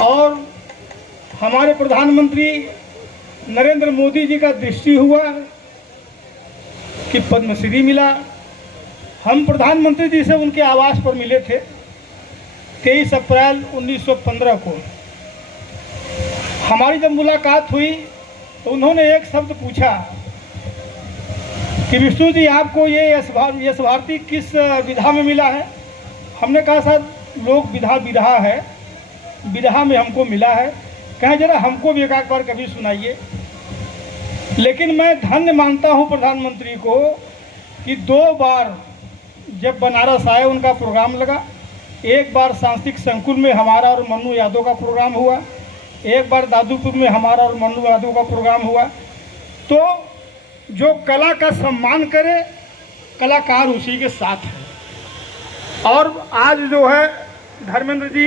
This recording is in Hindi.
और हमारे प्रधानमंत्री नरेंद्र मोदी जी का दृष्टि हुआ कि पद्मश्री मिला। हम प्रधानमंत्री जी से उनके आवास पर मिले थे 23 अप्रैल 1915 को। हमारी जब मुलाकात हुई तो उन्होंने एक शब्द पूछा कि विष्णु जी आपको ये यश भारती किस विधा में मिला है। हमने कहा साहब लोक विधा विधा है, विधा में हमको मिला है। कहें जरा हमको भी एक बार कभी सुनाइए। लेकिन मैं धन्य मानता हूँ प्रधानमंत्री को कि 2 बार जब बनारस आए उनका प्रोग्राम लगा। एक बार सांस्कृतिक संकुल में हमारा और मन्नू यादव का प्रोग्राम हुआ, एक बार दादूपुर में हमारा और मन्नू यादव का प्रोग्राम हुआ। तो जो कला का सम्मान करे, कलाकार उसी के साथ है। और आज जो है धर्मेंद्र जी